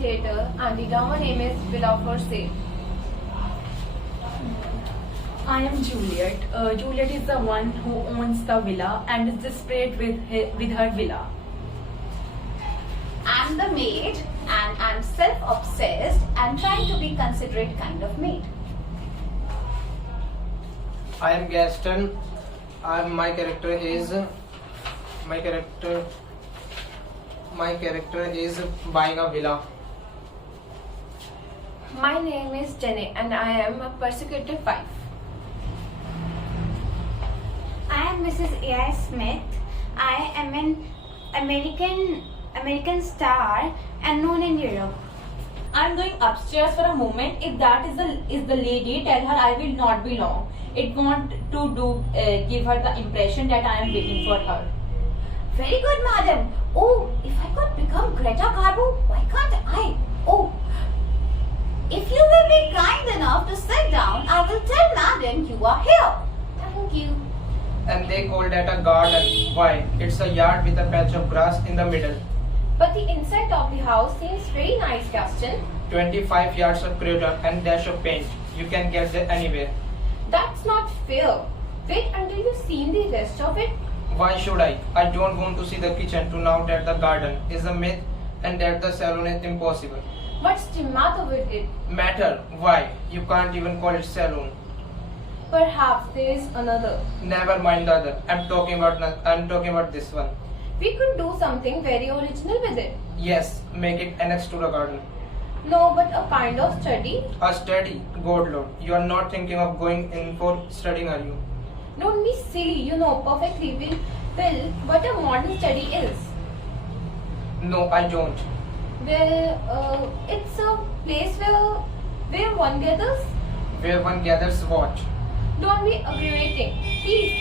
theatre and the drama name is Villa for Sale. I am Juliet. Juliet is the one who owns the villa and is desperate with her villa. I'm the maid and I'm self-obsessed and trying to be considerate kind of maid. I am Gaston. My character is buying a villa. My name is Jenny and I am a persecuted wife. I am Mrs. A.I. Smith. I am an American star and known in Europe. I'm going upstairs for a moment. If that is the lady, tell her I will not be long. It won't give her the impression that I am waiting for her. Very good, madam. Oh, if I could become Greta Garbo, why can't I? Oh, if you will be kind enough to sit down, I will tell madam you are here. Thank you. And they call that a garden. Why? It's a yard with a patch of grass in the middle. But the inside of the house seems very nice, Gaston. 25 yards of corridor and dash of paint. You can get there anywhere. That's not fair. Wait until you've seen the rest of it. Why should I? I don't want to see the kitchen to know that the garden is a myth and that the salon is impossible. What's the matter with it? Matter? Why? You can't even call it salon. Perhaps there is another. Never mind the other. I'm talking about this one. We could do something very original with it. Yes, make it annex to the garden. No, but a kind of study. A study? God Lord, you are not thinking of going in for studying, are you? Don't be silly, you know perfectly well what a modern study is. No, I don't. Well, it's a place where one gathers. Where one gathers what? Don't be aggravating, please.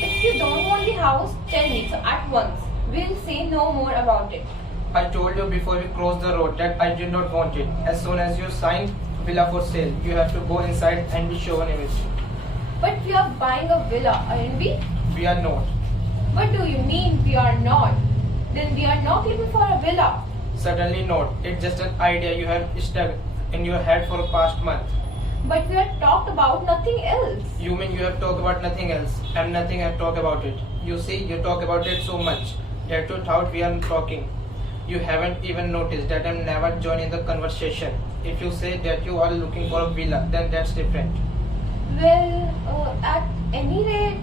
If you don't want the house, tell me so at once. We'll say no more about it. I told you before we crossed the road that I did not want it. As soon as you sign villa for sale, you have to go inside and be shown image. But we are buying a villa, aren't we? We are not. What do you mean we are not? Then we are not looking for a villa. Certainly not. It's just an idea you have stuck in your head for the past month. But we have talked about nothing else. You mean you have talked about nothing else? And nothing have talked about it. You see, you talk about it so much that you thought we are talking. You haven't even noticed that I'm never joining the conversation. If you say that you are looking for a villa, then that's different. Well, at any rate,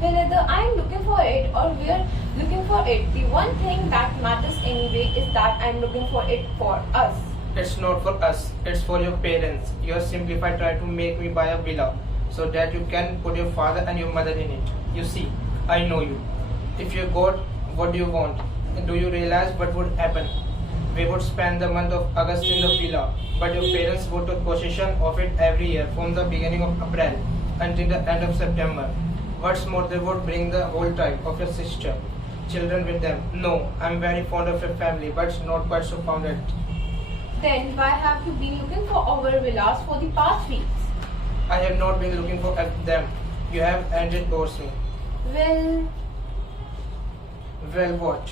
whether I'm looking for it or we're looking for it, the one thing that matters anyway is that I'm looking for it for us. It's not for us, it's for your parents. You have simplified trying to make me buy a villa so that you can put your father and your mother in it. You see, I know you. If you got what do you want, do you realize what would happen? We would spend the month of August in the villa, but your parents would take possession of it every year from the beginning of April until the end of September. What's more, they would bring the whole tribe of your sister, children with them. No, I'm very fond of your family, but not quite so fond of it. Then why have you been looking for our villas for the past weeks? I have not been looking for them. You have and it bores me. Well, Well, what?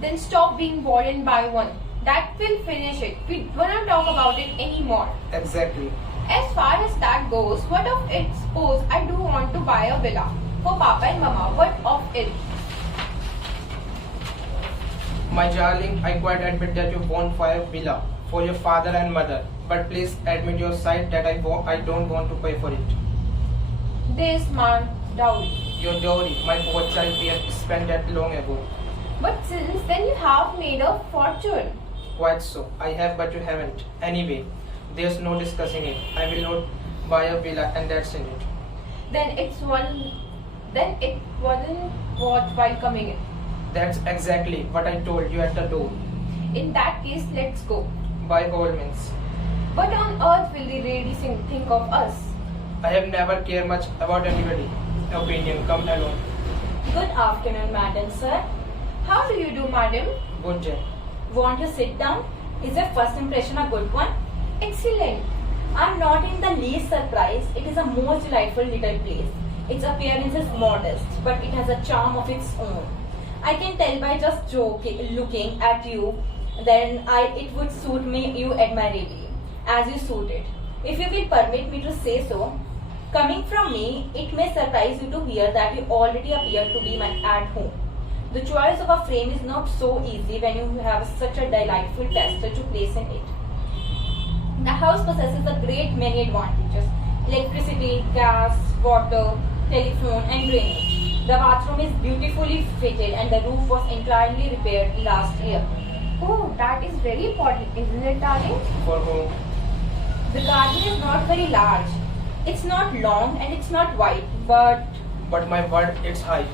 then stop being bored and buy one. That will finish it. We don't talk about it anymore. Exactly. As far as that goes, what of it? Suppose I do want to buy a villa for Papa and Mama. What of it? My darling, I quite admit that you want for a villa for your father and mother, but please admit your side that I don't want to pay for it. This man, dowry. Your dowry, my poor child, we have spent that long ago. But since then you have made a fortune. Quite so. I have, but you haven't. Anyway, there's no discussing it. I will not buy a villa and that's in it. Then it wasn't worthwhile coming in. That's exactly what I told you at the door. In that case, let's go. By all means. What on earth will the ladies think of us? I have never cared much about anybody. Opinion, come alone. Good afternoon, madam, sir. How do you do, madam? Good day. Want to sit down? Is your first impression a good one? Excellent. I'm not in the least surprised. It is a most delightful little place. Its appearance is modest, but it has a charm of its own. I can tell by just looking at you then it would suit me you admirably, as you suit it. If you will permit me to say so, coming from me, it may surprise you to hear that you already appear to be at home. The choice of a frame is not so easy when you have such a delightful tester to place in it. The house possesses a great many advantages: electricity, gas, water, telephone, and drainage. The bathroom is beautifully fitted and the roof was entirely repaired last year. Oh, that is very important, isn't it, darling? For whom? The garden is not very large. It's not long and it's not wide, but But my word, it's high.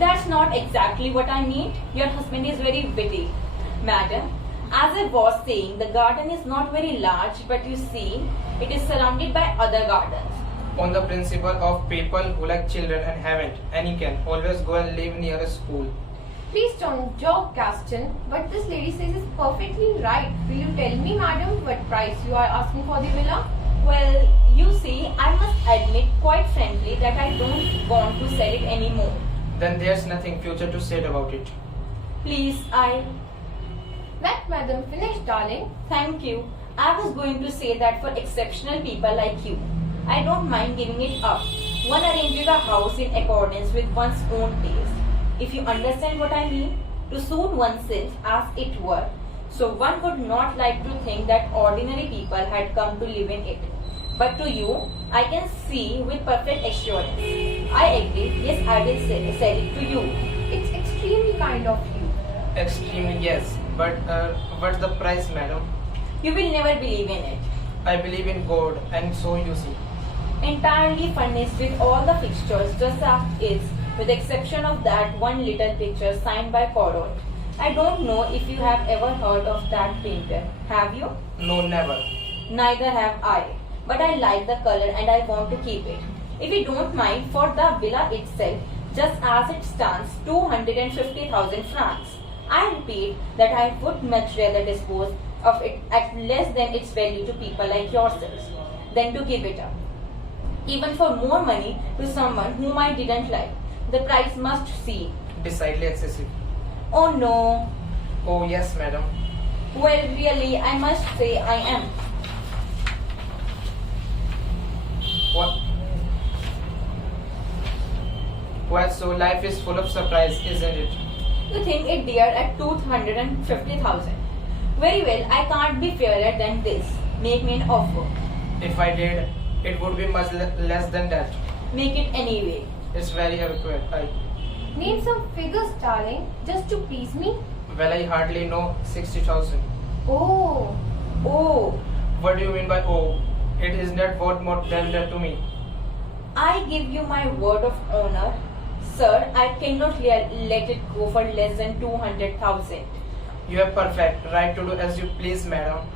that's not exactly what I mean. Your husband is very witty. Madam, as I was saying, the garden is not very large, but you see, it is surrounded by other gardens. On the principle of people who like children and haven't, and he can always go and live near a school. Please don't joke, Gaston. But this lady says is perfectly right. Will you tell me, madam, what price you are asking for the villa? Well, you see, I must admit quite frankly that I don't want to sell it anymore. Then there's nothing future to say about it. Please, Let madam finish, darling. Thank you. I was going to say that for exceptional people like you, I don't mind giving it up. One arranges a house in accordance with one's own taste. If you understand what I mean, to suit oneself as it were, so one would not like to think that ordinary people had come to live in it. But to you, I can see with perfect assurance. I agree, yes, I will sell it to you. It's extremely kind of you. Extremely, yes. But what's the price, madam? You will never believe in it. I believe in God, and so you see. Entirely furnished with all the fixtures just as is, with the exception of that one little picture signed by Corot. I don't know if you have ever heard of that painter. Have you? No, never. Neither have I. But I like the color and I want to keep it. If you don't mind, for the villa itself, just as it stands, 250,000 francs. I repeat that I would much rather dispose of it at less than its value to people like yourselves than to give it up, even for more money, to someone whom I didn't like. The price must seem. Decidedly excessive. Oh no. Oh, yes, madam. Well, really, I must say I am. What? Well, so life is full of surprise, isn't it? You think it dear at 250,000. Very well, I can't be fairer than this. Make me an offer. If I did, it would be much less than that. Make it anyway. It's very adequate. Name some figures, darling, just to please me. Well, I hardly know 60,000. Oh, Oh, What do you mean by oh? It is not worth more than that to me. I give you my word of honor. Sir, I cannot let it go for less than 200,000. You have perfect right to do as you please, madam.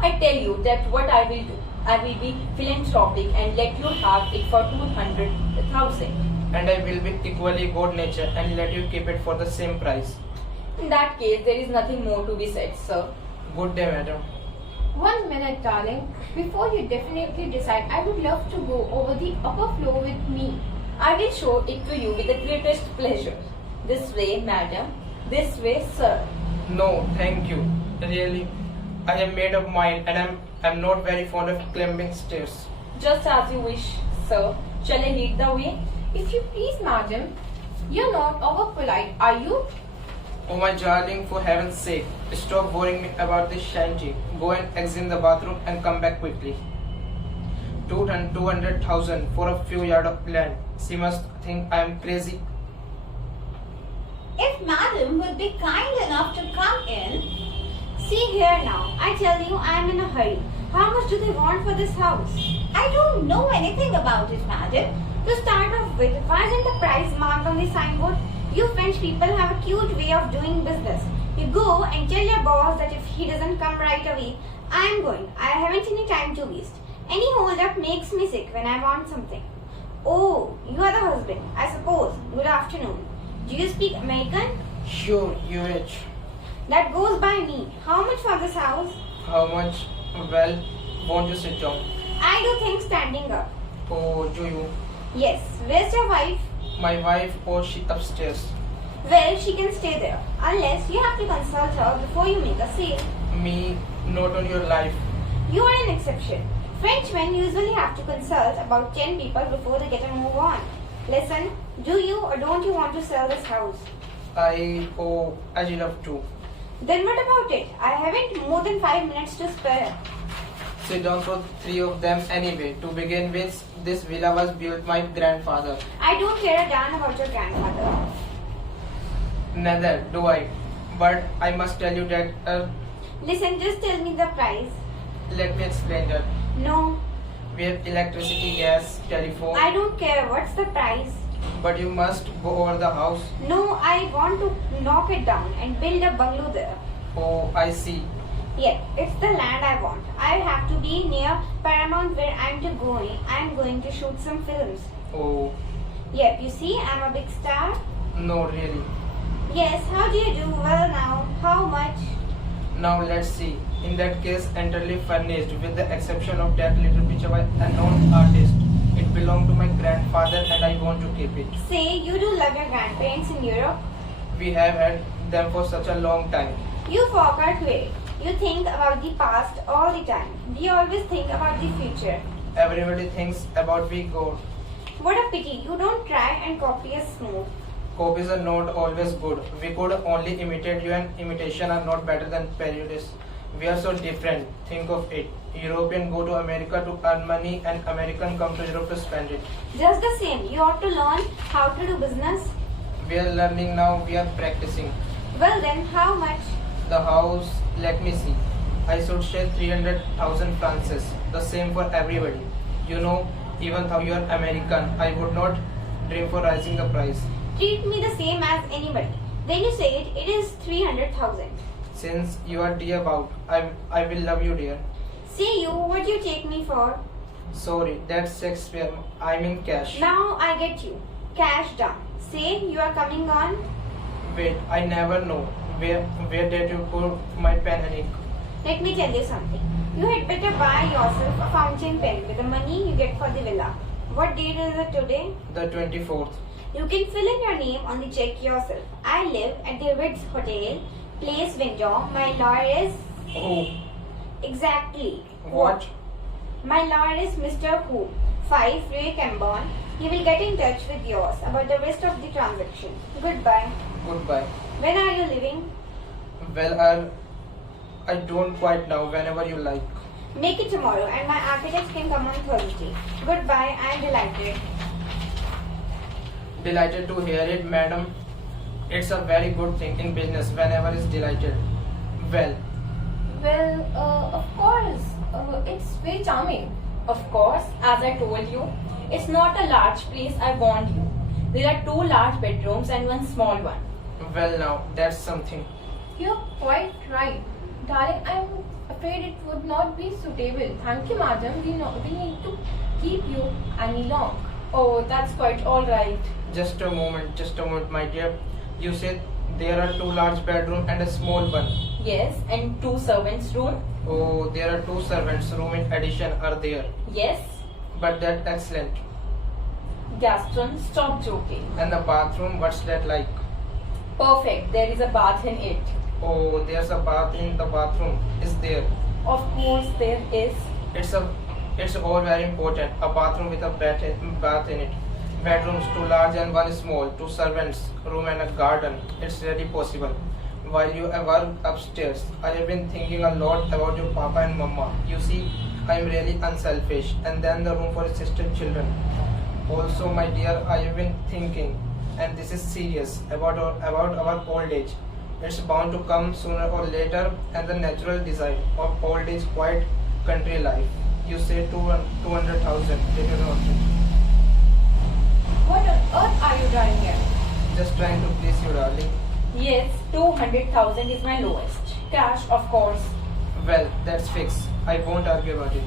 I tell you that what I will do. I will be philanthropic and let you have it for 200,000. And I will be equally good natured and let you keep it for the same price. In that case, there is nothing more to be said, sir. Good day, madam. 1 minute, darling. Before you definitely decide, I would love to go over the upper floor with me. I will show it to you with the greatest pleasure. This way, madam. This way, sir. No, thank you. Really, I have made up mind and I'm not very fond of climbing stairs. Just as you wish, sir. Shall I lead the way? If you please, madam. You're not over polite, are you? Oh my darling, for heaven's sake, stop worrying me about this shanty. Go and exit the bathroom and come back quickly. 200,000 for a few yards of land. She must think I am crazy. If madam would be kind enough to come in. See here now. I tell you, I am in a hurry. How much do they want for this house? I don't know anything about it, madam. To start off with, why isn't the price marked on the signboard? You French people have a cute way of doing business. You go and tell your boss that if he doesn't come right away, I am going. I haven't any time to waste. Any hold up makes me sick when I want something. Oh, you are the husband, I suppose. Good afternoon. Do you speak American? Sure, you rich. That goes by me. How much for this house? How much? Well, won't you sit down? I do think standing up. Oh, do you? Yes. Where's your wife? My wife, oh, she upstairs. Well, she can stay there. Unless you have to consult her before you make a sale. Me, not on your life. You are an exception. Frenchmen usually have to consult about 10 people before they get a move on. Listen, do you or don't you want to sell this house? I'd love to. Then what about it? I haven't more than 5 minutes to spare. Sit down for 3 of them anyway. To begin with, this villa was built by my grandfather. I don't care a damn about your grandfather. Neither do I. But I must tell you that, Listen, just tell me the price. let me explain that. No, We have electricity, gas, telephone. I don't care. What's the price? But you must go over the house. No, I want to knock it down and build a bungalow there. Oh, I see. Yeah, it's the land I want. I have to be near Paramount where I'm going to shoot some films. Oh, Yep, you see, I'm a big star. no, really. Yes, how do you do? Well now, how much? Now let's see. In that case, entirely furnished, with the exception of that little picture by a known artist. It belonged to my grandfather and I want to keep it. Say, you do love your grandparents in Europe. We have had them for such a long time. You forgot way. You think about the past all the time. We always think about the future. Everybody thinks about we go. What a pity you don't try and copy us smooth. Copies are not always good. We could only imitate you, and imitation are not better than parodies. We are so different. Think of it. European go to America to earn money and American come to Europe to spend it. Just the same, you ought to learn how to do business. We are learning now, we are practicing. Well then, how much? The house, let me see. I should share 300,000 francs. The same for everybody. You know, even though you are American, I would not dream for raising the price. Treat me the same as anybody. Then you say it is 300,000. Since you are dear about, I will love you, dear. See you, what do you take me for? Sorry, that's Shakespeare. I mean cash. Now I get you. Cash down. Say you are coming on. Wait, I never know. Where did you put my pen and ink? Let me tell you something. You had better buy yourself a fountain pen with the money you get for the villa. What date is it today? The 24th. You can fill in your name on the check yourself. I live at the Ritz Hotel, Place Windsor. My lawyer is... Oh, Exactly. what? My lawyer is Mr. Who, 5 Ray Cambon. He will get in touch with yours about the rest of the transaction. Goodbye. Goodbye. When are you leaving? Well, I don't quite know. Whenever you like. Make it tomorrow and my architect can come on Thursday. Goodbye. I am delighted. Delighted to hear it, madam. It's a very good thing in business whenever is delighted. Well, Of course. It's very charming. Of course, as I told you, it's not a large place, I warned you. There are 2 large bedrooms and 1 small one. well now, that's something. You're quite right. Darling, I'm afraid it would not be suitable. Thank you, madam. We need to keep you any long. Oh, that's quite alright. Just a moment, my dear. You said there are 2 large bedrooms and a small one. Yes, and 2 servants' room. Oh, there are 2 servants' room in addition are there. Yes. But that's excellent. Gaston, stop joking. And the bathroom, what's that like? Perfect, there is a bath in it. Oh, there's a bath in the bathroom. Is there? Of course there is. It's all very important. A bathroom with a bath in it. Bedrooms 2 large and 1 small. 2 servants, room and a garden. It's really possible. While you work upstairs, I have been thinking a lot about your papa and mama. You see, I am really unselfish. And then the room for assisted children. Also, my dear, I have been thinking, and this is serious, about our old age. It's bound to come sooner or later, and the natural desire of old age quite country life. You say 200,000, did you not? What on earth are you driving at? Just trying to please you, darling. Yes, 200,000 is my lowest. Cash, of course. Well, that's fixed. I won't argue about it.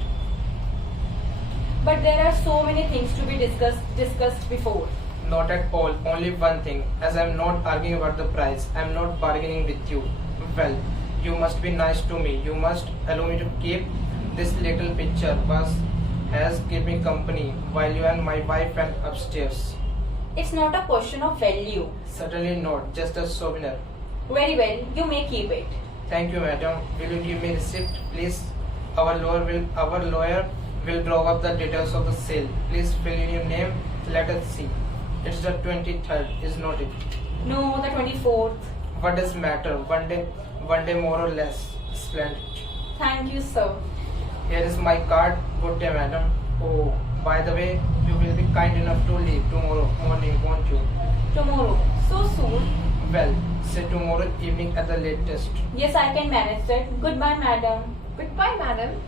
But there are so many things to be discussed before. Not at all. Only one thing. As I'm not arguing about the price, I'm not bargaining with you. Well, you must be nice to me. You must allow me to keep this little picture has kept me company while you and my wife went upstairs. It's not a question of value. Certainly not, just a souvenir. Very well, you may keep it. Thank you, madam. Will you give me receipt, please? Our lawyer will draw up the details of the sale. Please fill in your name. Let us see. It's the 23rd, is not it? No, the 24th. What does matter? One day more or less. Splendid. Thank you, sir. Here is my card. Good day, madam. Oh, by the way, you will be kind enough to leave tomorrow morning, won't you? Tomorrow. So soon? Well, say tomorrow evening at the latest. Yes, I can manage that. Goodbye, madam. Goodbye, madam.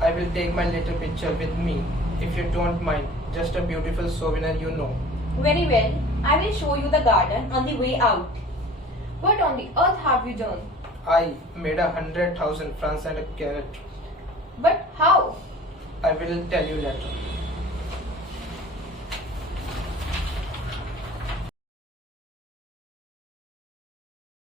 I will take my little picture with me, if you don't mind. Just a beautiful souvenir, you know. Very well. I will show you the garden on the way out. What on the earth have you done? I made 100,000 francs and a carrot. But how? I will tell you later.